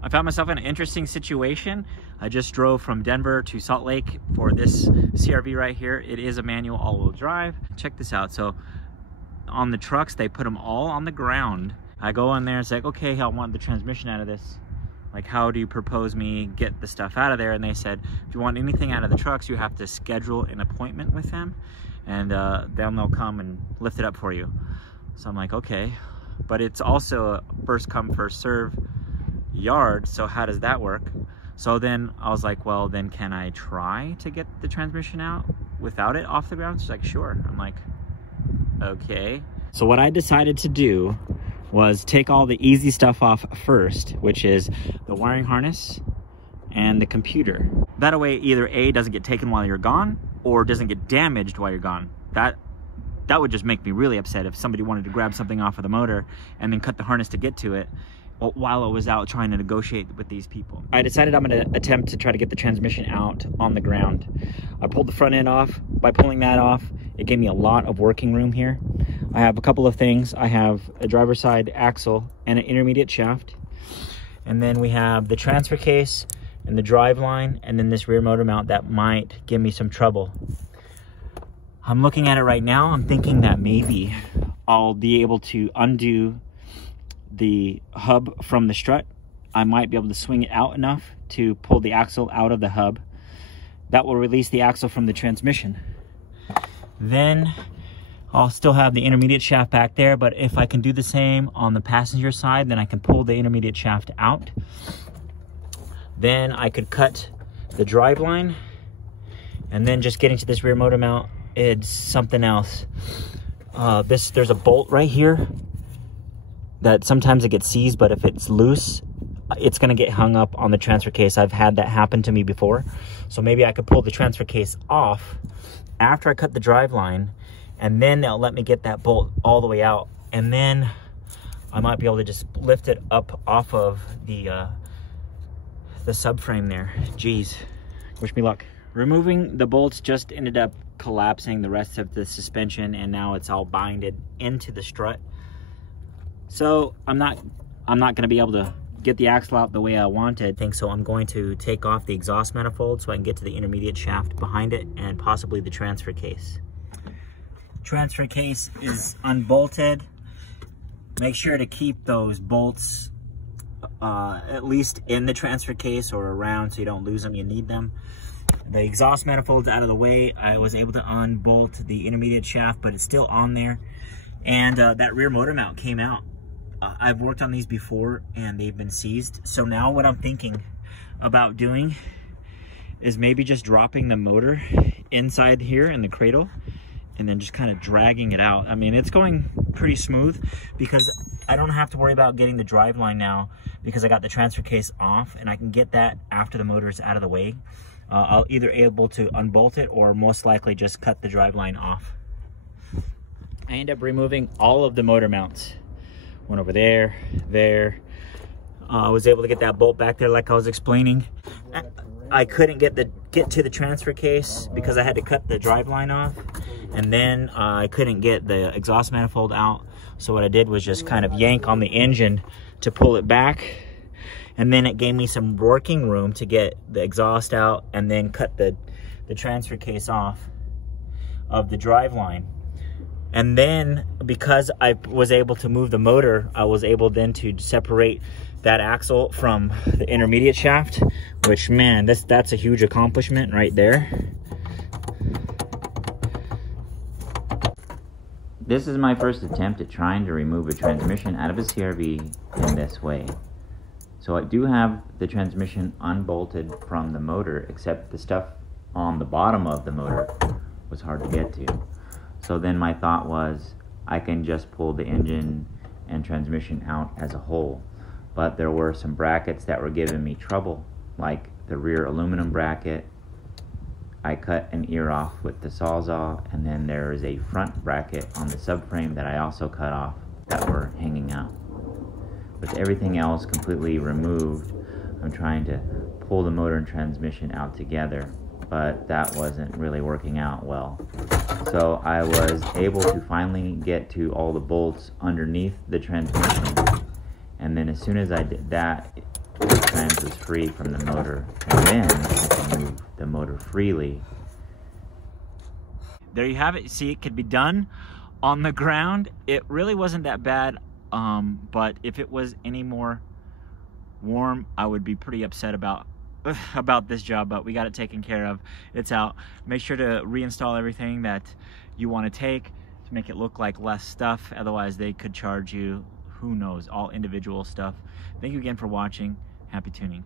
I found myself in an interesting situation. I just drove from Denver to Salt Lake for this CRV right here. It is a manual all-wheel drive. Check this out. So on the trucks, they put them all on the ground. I go in there and say, okay, I want the transmission out of this. Like, how do you propose me get the stuff out of there? And they said, if you want anything out of the trucks, you have to schedule an appointment with them, and then they'll come and lift it up for you. So I'm like, okay, but it's also a first come, first serve yard, so how does that work? So then I was like, well, then can I try to get the transmission out without it off the ground? She's like, sure. I'm like, okay. So what I decided to do was take all the easy stuff off first, which is the wiring harness and the computer. That way either A, doesn't get taken while you're gone, or doesn't get damaged while you're gone. That would just make me really upset if somebody wanted to grab something off of the motor and then cut the harness to get to it while I was out trying to negotiate with these people. I decided I'm going to attempt to try to get the transmission out on the ground. I pulled the front end off. By pulling that off, it gave me a lot of working room here. I have a couple of things. I have a driver's side axle and an intermediate shaft. And then we have the transfer case and the driveline, and then this rear motor mount that might give me some trouble. I'm looking at it right now. I'm thinking that maybe I'll be able to undo the hub from the strut. I might be able to swing it out enough to pull the axle out of the hub. That will release the axle from the transmission. Then I'll still have the intermediate shaft back there, but if I can do the same on the passenger side, then I can pull the intermediate shaft out. Then I could cut the driveline, and then just getting to this rear motor mount, it's something else. There's a bolt right here that sometimes it gets seized, but if it's loose, it's gonna get hung up on the transfer case. I've had that happen to me before. So maybe I could pull the transfer case off after I cut the driveline, and then they'll let me get that bolt all the way out. And then I might be able to just lift it up off of the subframe there. Jeez, wish me luck. Removing the bolts just ended up collapsing the rest of the suspension, and now it's all binded into the strut. So I'm not gonna be able to get the axle out the way I wanted. I think so. I'm going to take off the exhaust manifold so I can get to the intermediate shaft behind it, and possibly the transfer case. Transfer case is unbolted. Make sure to keep those bolts at least in the transfer case or around so you don't lose them. You need them. The exhaust manifold's out of the way. I was able to unbolt the intermediate shaft, but it's still on there. And that rear motor mount came out. I've worked on these before and they've been seized. So now what I'm thinking about doing is maybe just dropping the motor inside here in the cradle and then just kind of dragging it out. I mean, it's going pretty smooth because I don't have to worry about getting the driveline now because I got the transfer case off, and I can get that after the motor is out of the way. I'll either able to unbolt it or most likely just cut the driveline off. I end up removing all of the motor mounts. Went over there, there. I was able to get that bolt back there like I was explaining. I couldn't get to the transfer case because I had to cut the driveline off, and then I couldn't get the exhaust manifold out. So what I did was just kind of yank on the engine to pull it back, and then it gave me some working room to get the exhaust out and then cut the transfer case off of the driveline. And then because I was able to move the motor, I was able then to separate that axle from the intermediate shaft, which, man, that's a huge accomplishment right there. This is my first attempt at trying to remove a transmission out of a CRV in this way. So I do have the transmission unbolted from the motor, except the stuff on the bottom of the motor was hard to get to. So then my thought was I can just pull the engine and transmission out as a whole. But there were some brackets that were giving me trouble, like the rear aluminum bracket. I cut an ear off with the Sawzall, and then there is a front bracket on the subframe that I also cut off that were hanging out. With everything else completely removed, I'm trying to pull the motor and transmission out together, but that wasn't really working out well. So I was able to finally get to all the bolts underneath the transmission, and then as soon as I did that, the clearance was free from the motor, and then you can move the motor freely. There you have it. You see, it could be done on the ground. It really wasn't that bad, but if it was any more warm, I would be pretty upset about this job, but we got it taken care of. It's out. Make sure to reinstall everything that you want to take to make it look like less stuff. Otherwise, they could charge you, who knows, all individual stuff. Thank you again for watching. Happy tuning.